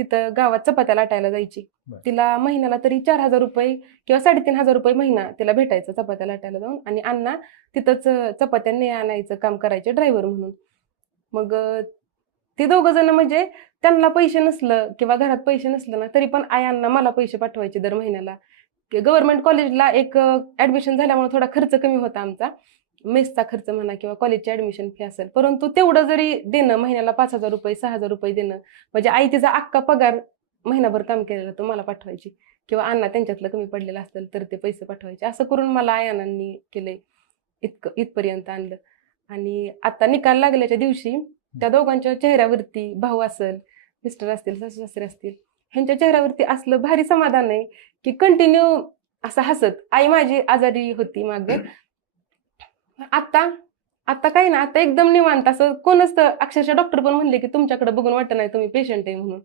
तिथं गावात चपात्या लाटायला जायची. बरं. तिला महिन्याला तरी 4,000 रुपये किंवा 3,500 रुपये महिना तिला भेटायचं चपात्या लाटायला जाऊन. आणि अण्णा तिथंच चपात्या ने आणायचं काम करायचे ड्रायव्हर म्हणून. मग ते दोघं जण म्हणजे त्यांना पैसे नसलं किंवा घरात पैसे नसलं ना तरी पण आई अण्णा मला पैसे पाठवायचे दर महिन्याला. गव्हर्नमेंट कॉलेजला एक ऍडमिशन झाल्यामुळे थोडा खर्च कमी होता आमचा, मेसचा खर्च म्हणा किंवा कॉलेजची ऍडमिशन फी असेल, परंतु तेवढं जरी देणं महिन्याला 5,000 रुपये 6,000 रुपये देणं म्हणजे आई तिचा अख्खा पगार महिनाभर काम केलेलं तो मला पाठवायची किंवा अण्णा त्यांच्यातलं कमी पडलेलं असेल तर ते पैसे पाठवायचे. असं करून मला आई अण्णांनी केलंय, इथपर्यंत आणलं. आणि आता निकाल लागल्याच्या दिवशी त्या दोघांच्या चेहऱ्यावरती, भाऊ असेल, मिस्टर असतील, सासू सासरे असतील, ह्यांच्या चेहऱ्यावरती असलं भारी समाधान आहे की कंटिन्यू असं हसत. आई माझी आजारी होती मागे, आता आता काही ना, आता एकदम निवांत. असं कोणच तर अक्षरशः डॉक्टर पण म्हणले की तुमच्याकडे बघून वाटत नाही तुम्ही पेशंट आहे म्हणून.